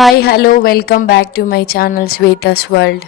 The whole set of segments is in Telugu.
Hi hello welcome back to my channel Sweta's world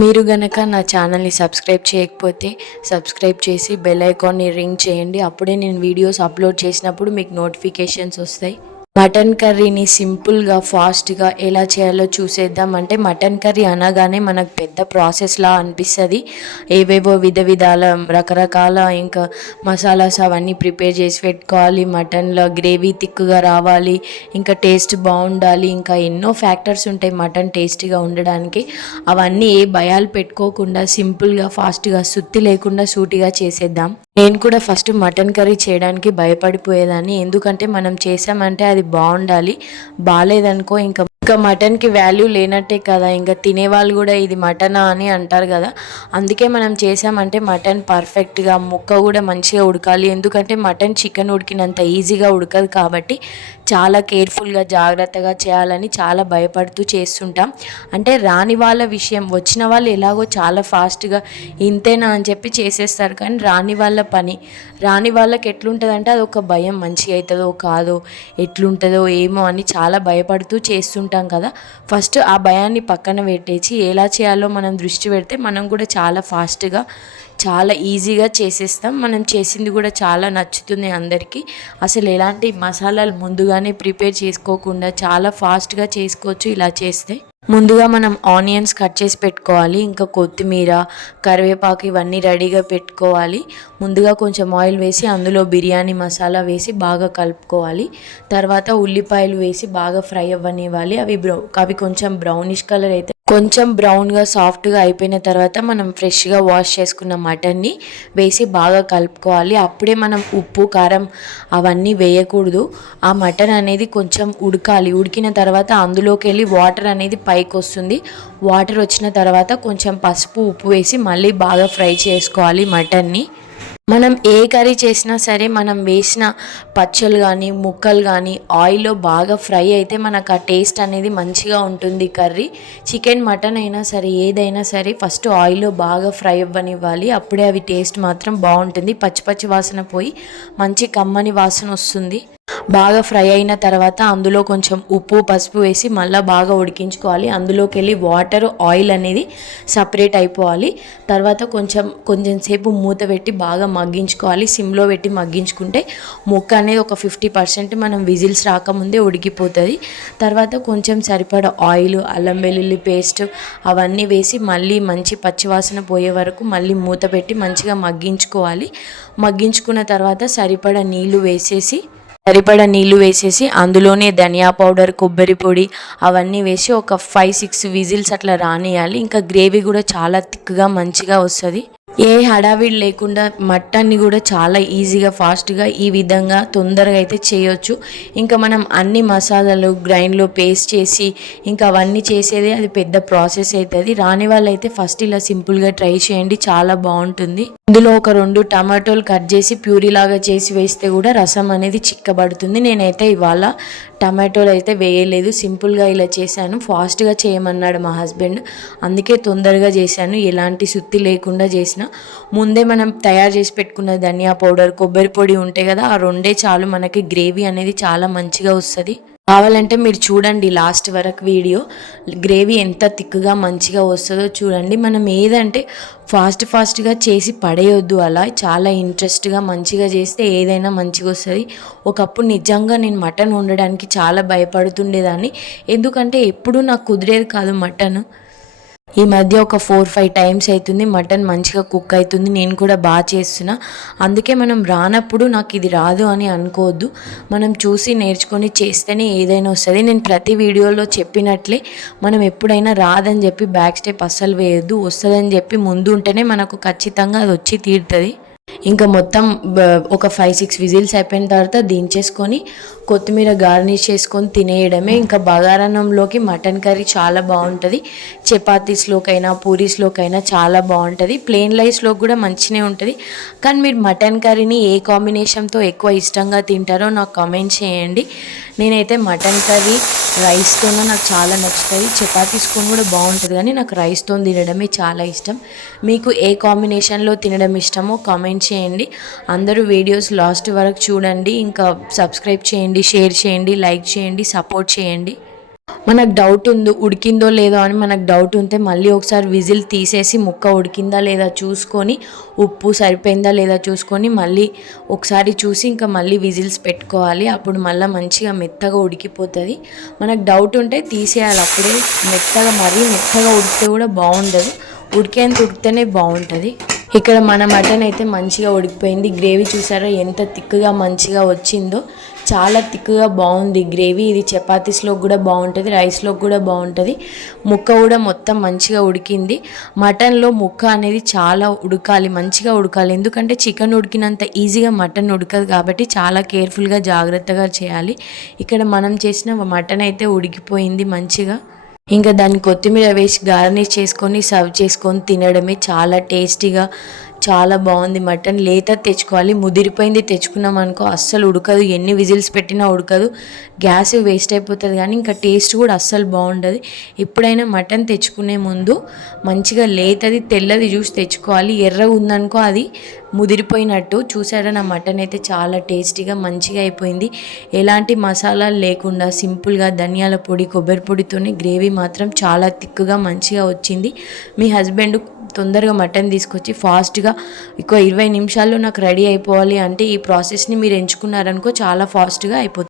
మీరు గనక నా ఛానల్ని సబ్స్క్రైబ్ చేయకపోతే సబ్స్క్రైబ్ చేసి బెల్ ఐకాన్ని రింగ్ చేయండి. అప్పుడే నేను వీడియోస్ అప్లోడ్ చేసినప్పుడు మీకు నోటిఫికేషన్స్ వస్తాయి. మటన్ కర్రీని సింపుల్గా ఫాస్ట్గా ఎలా చేయాలో చూసేద్దాం. అంటే మటన్ కర్రీ అనగానే మనకు పెద్ద ప్రాసెస్లా అనిపిస్తుంది. ఏవేవో విధ విధాల రకరకాల ఇంకా మసాలాస్ అవన్నీ ప్రిపేర్ చేసి పెట్టుకోవాలి. మటన్లో గ్రేవీ థిక్గా రావాలి. ఇంకా టేస్ట్ బాగుండాలి. ఇంకా ఎన్నో ఫ్యాక్టర్స్ ఉంటాయి మటన్ టేస్టీగా ఉండడానికి. అవన్నీ ఏ భయాలు పెట్టుకోకుండా సింపుల్గా ఫాస్ట్గా సుత్తి లేకుండా సూటిగా చేసేద్దాం. నేను కూడా ఫస్ట్ మటన్ కర్రీ చేయడానికి భయపడిపోయేదాన్ని. ఎందుకంటే మనం చేసామంటే అది బాగుండాలి. బాగాలేదనుకో ఇంకా ఇంకా మటన్కి వాల్యూ లేనట్టే కదా ఇంకా తినేవాళ్ళు కూడా ఇది మటనా అని అంటారు కదా. అందుకే మనం చేసామంటే మటన్ పర్ఫెక్ట్గా ముక్క కూడా మంచిగా ఉడకాలి. ఎందుకంటే మటన్ చికెన్ ఉడికినంత ఈజీగా ఉడకదు కాబట్టి చాలా కేర్ఫుల్గా జాగ్రత్తగా చేయాలని చాలా భయపడుతూ చేస్తుంటాం. అంటే రాని వాళ్ళ విషయం వచ్చిన వాళ్ళు ఎలాగో చాలా ఫాస్ట్గా ఇంతేనా అని చెప్పి చేసేస్తారు. కానీ రాని వాళ్ళ పని రాని వాళ్ళకి ఎట్లుంటుందంటే అది ఒక భయం మంచిగా అవుతుందో కాదో ఎట్లుంటుందో ఏమో అని చాలా భయపడుతూ చేస్తుంటాం. కదా. ఫస్ట్ ఆ భయాన్ని పక్కన పెట్టేసి ఎలా చేయాలో మనం దృష్టి పెడితే మనం కూడా చాలా ఫాస్ట్గా చాలా ఈజీగా చేసేస్తాం. మనం చేసింది కూడా చాలా నచ్చుతుంది అందరికీ. అసలు ఎలాంటి మసాలాలు ముందుగానే ప్రిపేర్ చేసుకోకుండా చాలా ఫాస్ట్గా చేసుకోవచ్చు ఇలా చేస్తే. ముందుగా మనం ఆనియన్స్ కట్ చేసి పెట్టుకోవాలి ఇంకా కొత్తిమీర కరివేపాకు ఇవన్నీ రెడీగా పెట్టుకోవాలి. ముందుగా కొంచెం ఆయిల్ వేసి అందులో బిర్యానీ మసాలా వేసి బాగా కలుపుకోవాలి. తర్వాత ఉల్లిపాయలు వేసి బాగా ఫ్రై అవ్వనివ్వాలి. అవి బ్రౌ అవి కొంచెం బ్రౌనిష్ కలర్ అయితే కొంచెం బ్రౌన్గా సాఫ్ట్గా అయిపోయిన తర్వాత మనం ఫ్రెష్గా వాష్ చేసుకున్న మటన్ని వేసి బాగా కలుపుకోవాలి. అప్పుడే మనం ఉప్పు కారం అవన్నీ వేయకూడదు. ఆ మటన్ అనేది కొంచెం ఉడకాలి. ఉడికిన తర్వాత అందులోకి వెళ్ళి వాటర్ అనేది పైకి వస్తుంది వాటర్ వచ్చిన తర్వాత కొంచెం పసుపు ఉప్పు వేసి మళ్ళీ బాగా ఫ్రై చేసుకోవాలి మటన్ని. మనం ఏ కర్రీ చేసినా సరే మనం వేసిన పచ్చళ్ళు కానీ ముక్కలు కానీ ఆయిల్లో బాగా ఫ్రై అయితే మనకు ఆ టేస్ట్ అనేది మంచిగా ఉంటుంది కర్రీ. చికెన్ మటన్ అయినా సరే ఏదైనా సరే ఫస్ట్ ఆయిల్లో బాగా ఫ్రై అవ్వనివ్వాలి. అప్పుడే అవి టేస్ట్ మాత్రం బాగుంటుంది. పచ్చి పచ్చి వాసన పోయి మంచి కమ్మని వాసన వస్తుంది. బాగా ఫ్రై అయిన తర్వాత అందులో కొంచెం ఉప్పు పసుపు వేసి మళ్ళీ బాగా ఉడికించుకోవాలి. అందులోకి వెళ్ళి వాటర్ ఆయిల్ అనేది సపరేట్ అయిపోవాలి. తర్వాత కొంచెం కొంచెం సేపు మూత పెట్టి బాగా మగ్గించుకోవాలి. సిమ్లో పెట్టి మగ్గించుకుంటే ముక్క అనేది ఒక ఫిఫ్టీ పర్సెంట్ మనం విజిల్స్ రాకముందే ఉడికిపోతుంది. తర్వాత కొంచెం సరిపడ ఆయిల్ అల్లం వెల్లుల్లి పేస్ట్ అవన్నీ వేసి మళ్ళీ మంచి పచ్చివాసన పోయే వరకు మళ్ళీ మూత పెట్టి మంచిగా మగ్గించుకోవాలి. మగ్గించుకున్న తర్వాత సరిపడ నీళ్ళు వేసేసి సరిపడ నీళ్ళు వేసేసి అందులోనే ధనియా పౌడర్ కొబ్బరి పొడి అవన్నీ వేసి ఒక ఫైవ్ సిక్స్ విజిల్స్ అట్లా రానియాలి. ఇంకా గ్రేవీ కూడా చాలా థిక్గా మంచిగా వస్తుంది. ఏ హడావిడి లేకుండా మటన్ని కూడా చాలా ఈజీగా ఫాస్ట్గా ఈ విధంగా తొందరగా అయితే చేయొచ్చు. ఇంకా మనం అన్ని మసాలాలు గ్రైండ్లో పేస్ట్ చేసి ఇంకా అవన్నీ చేసేది అది పెద్ద ప్రాసెస్ అవుతుంది రాని వాళ్ళైతే ఫస్ట్ ఇలా సింపుల్గా ట్రై చేయండి చాలా బాగుంటుంది. ఇందులో ఒక రెండు టమాటోలు కట్ చేసి ప్యూరీ లాగా చేసి వేస్తే కూడా రసం అనేది చిక్కబడుతుంది. నేనైతే ఇవాళ టమాటోలు అయితే వేయలేదు. సింపుల్గా ఇలా చేశాను. ఫాస్ట్గా చేయమన్నాడు మా హస్బెండ్. అందుకే తొందరగా చేశాను. ఎలాంటి సుత్తి లేకుండా చేసిన. ముందే మనం తయారు చేసి పెట్టుకున్న ధనియా పౌడర్ కొబ్బరి పొడి ఉంటాయి కదా ఆ రెండే చాలు మనకి గ్రేవీ అనేది చాలా మంచిగా వస్తుంది. కావాలంటే మీరు చూడండి లాస్ట్ వరకు వీడియో. గ్రేవీ ఎంత థిక్గా మంచిగా వస్తుందో చూడండి. మనం ఏదంటే ఫాస్ట్ ఫాస్ట్గా చేసి పడేయొద్దు అలా. చాలా ఇంట్రెస్ట్గా మంచిగా చేస్తే ఏదైనా మంచిగా వస్తుంది. ఒకప్పుడు నిజంగా నేను మటన్ వండడానికి చాలా భయపడుతుండేదాన్ని. ఎందుకంటే ఎప్పుడూ నాకు కుదిరేది కాదు మటన్. ఈ మధ్య ఒక ఫోర్ ఫైవ్ టైమ్స్ అవుతుంది మటన్ మంచిగా కుక్ అవుతుంది నేను కూడా బాగా చేస్తున్నా. అందుకే మనం రానప్పుడు నాకు ఇది రాదు అని అనుకోవద్దు. మనం చూసి నేర్చుకొని చేస్తేనే ఏదైనా వస్తుంది. నేను ప్రతి వీడియోలో చెప్పినట్లే మనం ఎప్పుడైనా రాదని చెప్పి బ్యాక్ స్టెప్ అస్సలు వేయొద్దు. వస్తుందని చెప్పి ముందు ఉంటేనే మనకు ఖచ్చితంగా అది వచ్చి తీరుతుంది. ఇంకా మొత్తం ఒక ఫైవ్ సిక్స్ విజిల్స్ అయిపోయిన తర్వాత దించేసుకొని కొత్తిమీర గార్నిష్ చేసుకొని తినేయడమే. ఇంకా బగారాన్నంలోకి మటన్ కర్రీ చాలా బాగుంటుంది. చపాతీస్లోకైనా పూరీస్లోకైనా చాలా బాగుంటుంది. ప్లెయిన్ రైస్లో కూడా మంచిగా ఉంటుంది. కానీ మీరు మటన్ కర్రీని ఏ కాంబినేషన్తో ఎక్కువ ఇష్టంగా తింటారో నాకు కామెంట్ చేయండి. నేనైతే మటన్ కర్రీ రైస్తోనే నాకు చాలా నచ్చుతుంది. చపాతీస్కొని కూడా బాగుంటుంది కానీ నాకు రైస్తో తినడమే చాలా ఇష్టం. మీకు ఏ కాంబినేషన్లో తినడం ఇష్టమో కామెంట్ చేయండి. అందరూ వీడియోస్ లాస్ట్ వరకు చూడండి. ఇంకా సబ్స్క్రైబ్ చేయండి షేర్ చేయండి లైక్ చేయండి సపోర్ట్ చేయండి. మనకు డౌట్ ఉంది ఉడికిందో లేదో అని మనకు డౌట్ ఉంటే మళ్ళీ ఒకసారి విజిల్ తీసేసి ముక్క ఉడికిందా లేదా చూసుకొని ఉప్పు సరిపోయిందా లేదా చూసుకొని మళ్ళీ ఒకసారి చూసి ఇంకా మళ్ళీ విజిల్స్ పెట్టుకోవాలి. అప్పుడు మళ్ళీ మంచిగా మెత్తగా ఉడికిపోతుంది. మనకు డౌట్ ఉంటే తీసేయాలి. అప్పుడే మెత్తగా మరీ మెత్తగా ఉడికితే కూడా బాగుండదు. ఉడికేంత ఉడికితేనే బాగుంటుంది. ఇక్కడ మన మటన్ అయితే మంచిగా ఉడికిపోయింది. గ్రేవీ చూసారా ఎంత తిక్కుగా మంచిగా వచ్చిందో. చాలా తిక్కుగా బాగుంది గ్రేవీ. ఇది చపాతీస్లో కూడా బాగుంటుంది రైస్లో కూడా బాగుంటుంది. ముక్క కూడా మొత్తం మంచిగా ఉడికింది. మటన్లో ముక్క అనేది చాలా ఉడకాలి మంచిగా ఉడకాలి. ఎందుకంటే చికెన్ ఉడికినంత ఈజీగా మటన్ ఉడకదు కాబట్టి చాలా కేర్ఫుల్గా జాగ్రత్తగా చేయాలి. ఇక్కడ మనం చేసిన మటన్ అయితే ఉడికిపోయింది మంచిగా. ఇంకా దాన్ని కొత్తిమీర వేసి గార్నిష్ చేసుకొని సర్వ్ చేసుకొని తినడమే చాలా టేస్టీగా చాలా బాగుంది. మటన్ లేత తెచ్చుకోవాలి ముదిరిపోయింది తెచ్చుకున్నాం అనుకో అస్సలు ఉడకదు. ఎన్ని విజిల్స్ పెట్టినా ఉడకదు. గ్యాస్ వేస్ట్ అయిపోతుంది కానీ ఇంకా టేస్ట్ కూడా అస్సలు బాగుండదు. ఎప్పుడైనా మటన్ తెచ్చుకునే ముందు మంచిగా లేతది తెల్లది చూసి తెచ్చుకోవాలి. ఎర్రగా ఉందనుకో అది ముదిరిపోయినట్టు చూసారా? నా మటన్ అయితే చాలా టేస్టీగా మంచిగా అయిపోయింది. ఎలాంటి మసాలా లేకుండా సింపుల్గా ధనియాల పొడి కొబ్బరి పొడితోనే గ్రేవీ మాత్రం చాలా తిక్కుగా మంచిగా వచ్చింది. మీ హస్బెండ్ తొందరగా మటన్ తీసుకొచ్చి ఫాస్ట్గా ఇంకో ఇరవై నిమిషాల్లో నాకు రెడీ అయిపోవాలి అంటే ఈ ప్రాసెస్ని మీరు ఎంచుకున్నారనుకో చాలా ఫాస్ట్గా అయిపోతుంది.